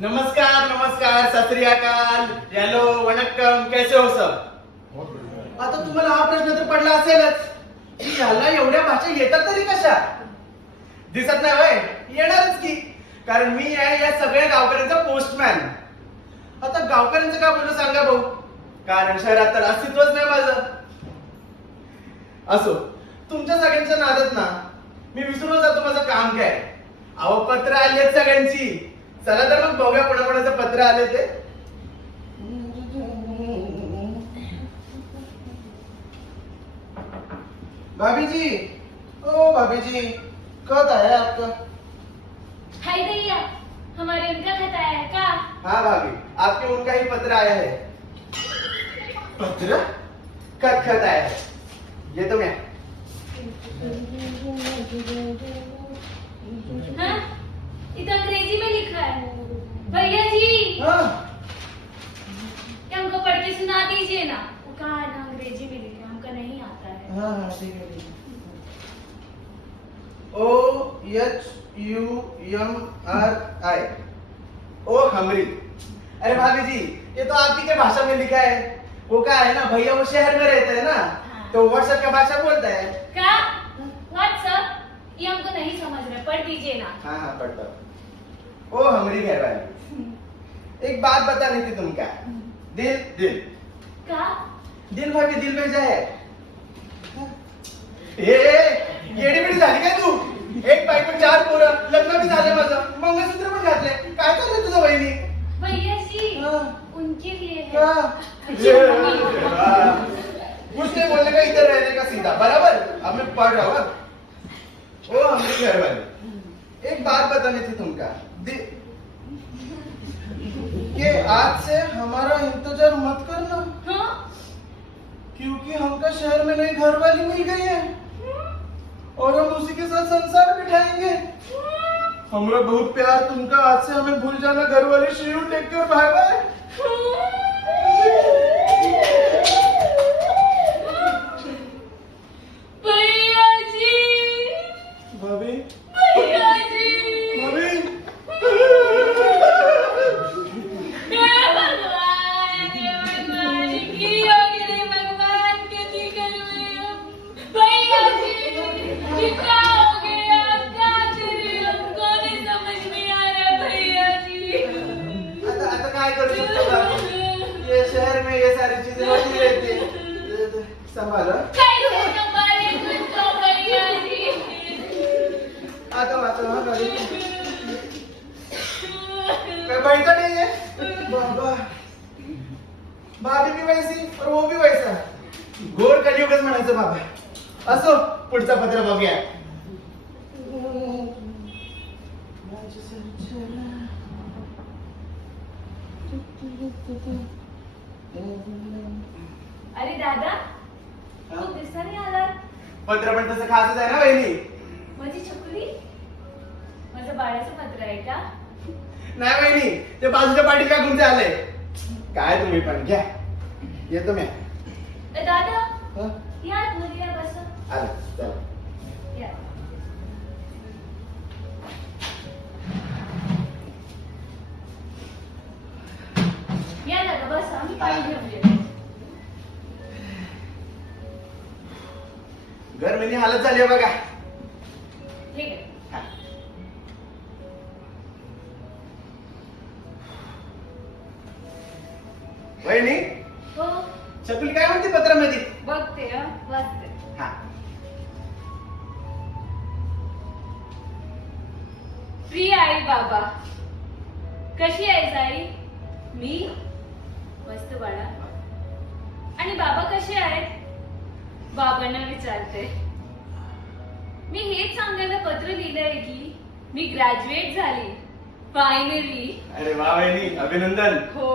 नमस्कार नमस्कार, सत श्री अकाल, हेलो वणक्कम, कैसे हो सब? आता तुम्हाला हा प्रश्न तर पडला असेलच की ह्याला एवढ्या भाषा येतात तरी कशा? दिसत नाही वय? येणारच की, कारण मी आहे या सगळ्या गावकऱ्यांचा पोस्टमॅन. आता गावकऱ्यांचं काय बोलू सांगा भाऊ, कारण शहरात तर अस्तित्वच नाही माझं. असो, तुमच्या सगळ्यांच्या नादात ना मी विसरून जातो माझं काम काय. अहो पत्र आली आहेत सगळ्यांची, चला तर मग बघूया कोणाकोणाचं पत्र आले ते. भाभी जी, ओ भाभी जी, कब आया आपका? हाय भैया, हमारे उनका खत आया है का? हाँ भाभी, आपके उनका ही पत्र आया है. पत्र? खत खत आया है, ये तो मैं. हाँ, इधर अंग्रेजी में लिखा है. भैया जी, हाँ क्या हमको पढ़ के सुना दीजिए ना. वो कहा है ना अंग्रेजी में लिखा है, हमको नहीं आता है. हाँ हाँ, ठीक है ठीक है. OHUMRI, ओ हमरी. अरे भाभी जी, ये तो आप ही के भाषा में लिखा है. वो क्या है ना, भैया वो शहर में रहते हैं ना, तो व्हाट्सएप का भाषा बोलता है. क्या? व्हाट्सअप? ये हमको नहीं समझ रहे, पढ़ दीजिए ना. हाँ हाँ पढ़ता. ओ हमरी घर वाली, एक बात बतानी थी तुमका. दिल दिल क्या? दिल भाभी, दिल भेजा है. ए येडी बिडी झाली काय तू? एक बायको चार पोरं, लग्न बी झालं माझं, मंगळसूत्र पण घातले. काय चाललंय तुझं वहिनी? भैया जी, हाँ. उनके लिए है. क्या? कुछ नहीं बोलने का, इधर रहने का सीधा. बराबर, अब मैं पढ़ रहा हूँ. ओ हमारे घर वाले, एक बात बतानी थी तुमका. कि आज से हमारा इंतजार मत करना, हाँ? क्योंकि हमका शहर में नई घर वाली मिल गई है और हम उसी के साथ संसार बिठाएंगे. हमरा बहुत प्यार तुमका, आज से हमें भूल जाना घर वाले. See you, take care, bye bye. भैया जी, भाभी भैया जी, भाभी हे भगवान की योगी रे भगवान कितनी करूँ. भैया जी, क्या हो गया? क्या करें? हमको नहीं समझ में आ रहा भैया जी. आता आता काय करू शकतो भाभी? ये शहर में ये सारी चीजें होती रहती है. संभालो. काय करें हमारे खुद को भैया जी. आता वाचो हा भाभी. मैं बैठा नहीं है बाबा. भाभी भी वैसी और वो भी वैसा. घोर कलियुगच म्हणायचं बाबा. असो, पुढचा पत्र बघूया. अरे दादा, हा? तू दिसता नाही आला. पत्र पण तसं खासच आहे ना वहिनी. माझी छकुली, माझं बाळाचं पत्र आहे का? नाही वहिनी, ते बाजूच्या पाठी का गुंजे आलंय. काय तुम्ही पण घ्या, येतो मी. दादा, हं? या आतमध्ये या, बसा. आलं, चला. या. या दादा, बसा. मी पाणी घेऊन येते. घर महिनी हालत झाली आहे बघा. ठीक आहे. हा. वहिनी, हो, छकुली काय म्हणते पत्रामध्ये? बघते हं, वाचते. हा. प्रिय आई बाबा, कशी आहेस आई? मी मस्त बाळा. आणि बाबा कसे आहेत? बाबांना विचारते. मी हेच सांगायला पत्र लिहिलंय की मी ग्रॅज्युएट झाली, फायनली. अरे वा वहिनी, अभिनंदन. हो,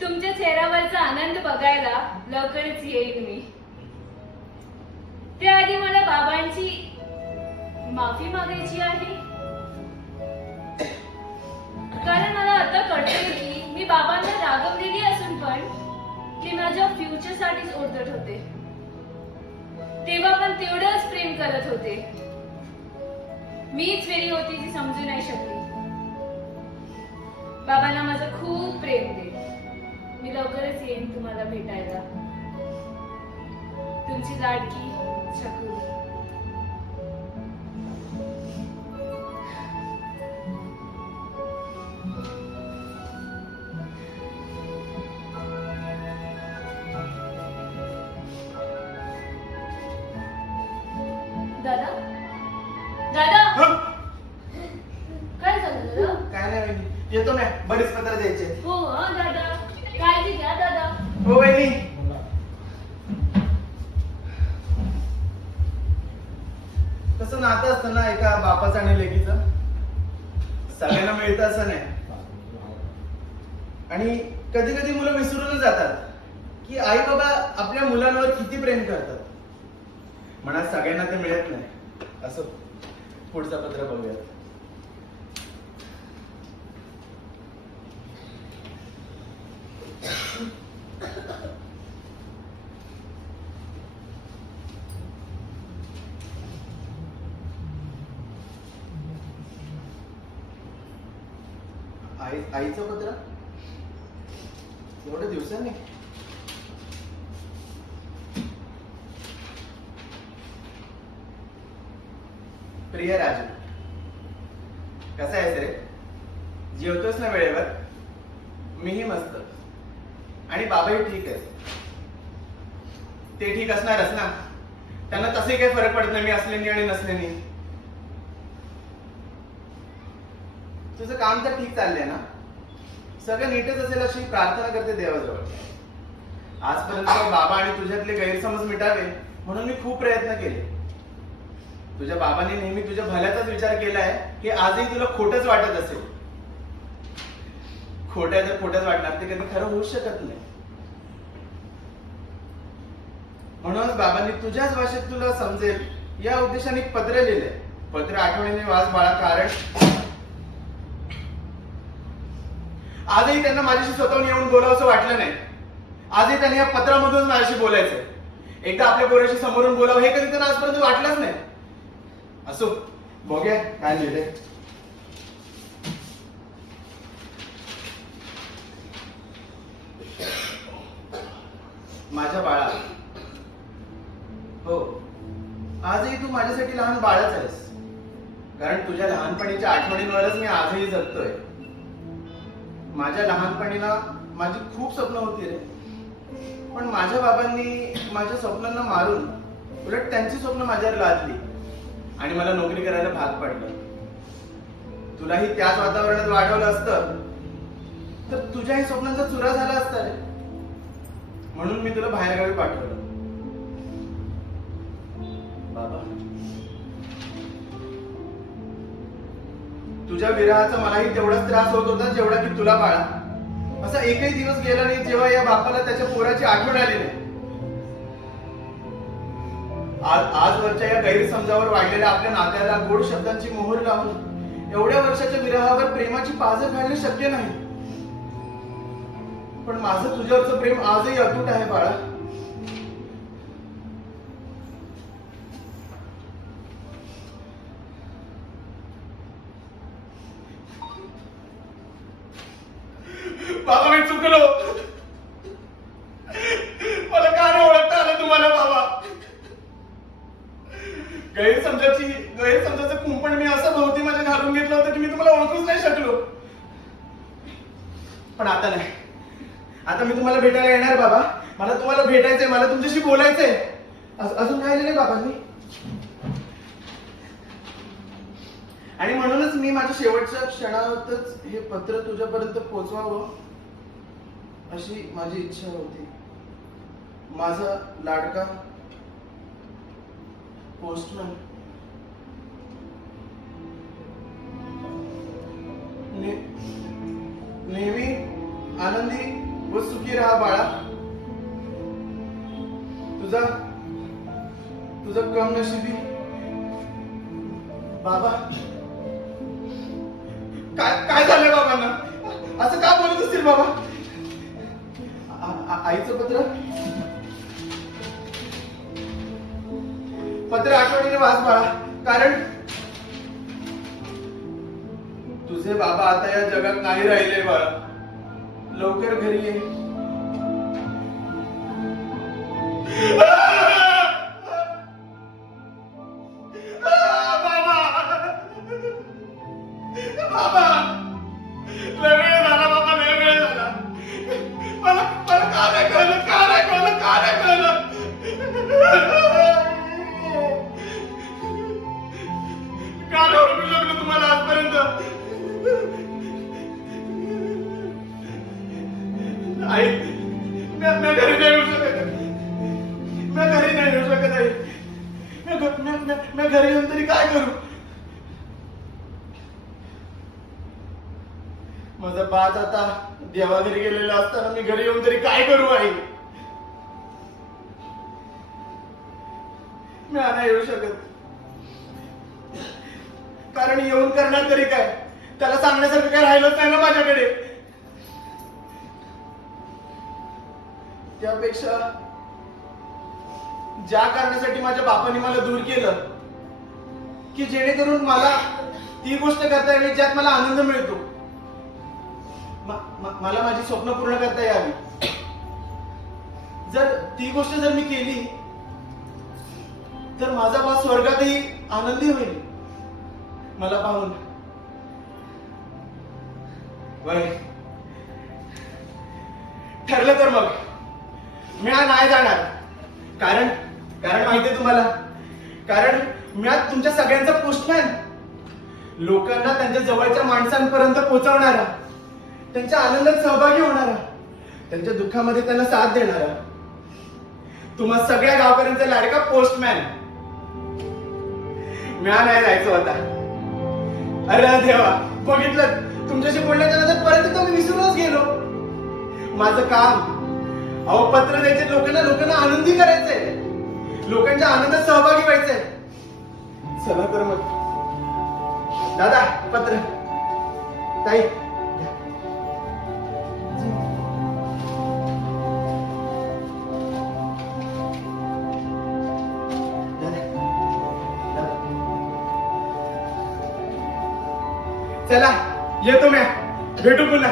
तुमच्या चेहऱ्यावरचा आनंद बघायला लवकरच येईल मी. त्याआधी मला बाबांची माफी मागायची आहे, कारण मला आता कळतंय की मी बाबांना रागवलेली असून पण ते माझ्या फ्युचर साठीच ओरडत होते. तेव्हा पण तेवढंच प्रेम करत होते. मीच वेळी होती जी समजू नाही शकली. बाबांना माझं खूप प्रेम दे. मी लवकरच येईन तुम्हाला भेटायला. तुमची लाडकी शकू. दादा दादा हं? काय झालं दादा? काय नाही वहिनी, येतो ना, बरीच पत्र द्यायचे. हो हं दादा, काळजी घ्या दादा. हो वहिनी. कसं नातं असतं ना एका बापाचं आणि लेकीचं, सगळ्यांना मिळतं असं नाही. आणि कधी कधी मुलं विसरूनच जातात की आई बाबा आपल्या मुलांवर किती प्रेम करतात. म्हणा सगळ्यांना ते मिळत नाही. असं पुढचं पत्र बघूया. आईचं पत्र एवढ्या दिवसांनी. प्रिय राजू, कसा आहेस रे? जेवतोस ना वेळेवर? मीही मस्त. आणि बाबाही ठीक आहे. ते ठीक असणारच ना, त्यांना तसे काही फरक पडत नाही मी असल्याने आणि नसल्याने. तुझं काम तर ठीक चाललंय ना? सगळं नीटच असेल अशी प्रार्थना करते देवाजवळ. आजपर्यंत बाबा आणि तुझ्यातले गैरसमज मिटावे म्हणून मी खूप प्रयत्न केले. तुझ्या बाबांनी नेहमी तुझ्या भल्याचाच विचार केलाय की आजही तुला खोटच वाटत असेल. खोट्या जर खोट्याच वाटणार ते कधी खरं होऊच शकत नाही. म्हणूनच बाबांनी तुझ्याच भाषेत तुला समजेल या उद्देशाने एक पत्र लिहिलंय. पत्र आठवणीने वाच बाळा, कारण आजही त्यांना माझ्याशी स्वतःहून येऊन बोलावंसं वाटलं नाही. आजही त्यांनी या पत्रामधून माझ्याशी बोलायचंय. एकदा आपल्या पोराशी समोरून बोलावं हे कधी त्यांना आजपर्यंत वाटलंच नाही. असो, बघूया काय लिहिलंय. माझ्या बाळा, हो आजही तू माझ्यासाठी लहान बाळच आहेस. कारण तुझ्या लहानपणीच्या आठवणींवरच मी आजही जगतोय. माझ्या लहानपणीला माझी खूप स्वप्न होती रे, पण माझ्या बाबांनी माझ्या स्वप्नांना मारून उलट त्यांची स्वप्न माझ्यावर लादली आणि मला नोकरी करायला भाग पडलं. तुलाही त्याच वातावरणात वाढवलं असतं तर तुझ्याही स्वप्नांचा चुरा झाला असता रे. म्हणून मी तुला बाहेरगावी पाठवलं. बाबा, तुझ्या विरहाचा मलाही तेवढाच त्रास होत होता जेवढा की तुला बाळा. असा एकही दिवस गेला नाही जेव्हा या बापाला त्याच्या पोराची आठवण आली नाही. आजवरच्या या गैरसमजावर वाढलेल्या आपल्या नात्याला गोड शब्दांची मोहर लावून एवढ्या वर्षाच्या विरहावर प्रेमाची पाजर घालणे शक्य नाही. पण माझं तुझ्यावरचं प्रेम आजही अतूट आहे बाळा. बाबा मी चुकलो. मला का नाही ओळखता आलं तुम्हाला बाबा? गैरसमजाचं कुंपण मी असं भोवती माझ्या घालून घेतलं होतं की मी तुम्हाला ओळखूच नाही शकलो. पण आता नाही. आता मी तुम्हाला भेटायला येणार बाबा. मला तुम्हाला भेटायचंय, मला तुमच्याशी बोलायचंय. अजून राहिले नाही बाबांनी. आणि म्हणूनच मी माझ्या शेवटच्या क्षणातच हे पत्र तुझ्यापर्यंत पोहोचवावं अशी माझी इच्छा होती. माझा लाडका पोस्टमन. नेहमी आनंदी व सुखी राहा बाळा. तुझा कमनशिबी बाबा. काय झालंय बाबांना? असं का बोलत असतील बाबा? आईचं पत्र आठवणीने वाच बाळा, कारण तुझे बाबा आता या जगात नाही राहिले बाळा. लवकर घरी ये. बाबा बाबा लय वेळ झाला बाबा, लय वेळ झाला. मला मला का नाही कळलं, का नाही कळलं, का नाही कळलं. का नाही ओळखू शकलो तुम्हाला आजपर्यंत. आई मी घरी नाही येऊ शकत. मी घरी नाही येऊ शकत आई. मी घरी येऊन तरी काय करू. माझा बाज आता देवाघरी गेलेला असताना मी घरी येऊन तरी काय करू आई. मी नाही येऊ शकत. कारण येऊन करणार तरी काय, त्याला सांगण्यासारखं काय राहिलंच नाही ना माझ्याकडे. त्यापेक्षा ज्या कारणासाठी माझ्या बापाने मला दूर केलं, की जेणेकरून मला ती गोष्ट करता यावी ज्यात मला आनंद मिळतो, मला माझी स्वप्न पूर्ण करता यावी. जर ती गोष्ट जर मी केली तर माझा बा स्वर्गातही आनंदी होईल मला पाहून. वय ठरलं तर मग मी नाही जाणार. कारण माहितीये तुम्हाला, कारण मी आज तुमच्या सगळ्यांचा पोस्टमॅन, लोकांना त्यांच्या जवळच्या माणसांपर्यंत पोहोचवणारा, त्यांच्या आनंदात सहभागी होणारा, त्यांच्या दुःखामध्ये त्यांना साथ देणारा, तुम्हा सगळ्या गावकऱ्यांचा लाडका पोस्टमॅन मी नाही जायचो आता. अरे देवा, बघितलं तुमच्याशी बोलण्याच्या नंतर परत एकदा मी विसरूनच गेलो. माझं काम अहो पत्र द्यायचे, लोकांना आनंदी करायचंय, लोकांच्या आनंदात सहभागी व्हायचंय. चला तर मग. दादा पत्र. ताई चला येतो मी, भेटू पुन्हा.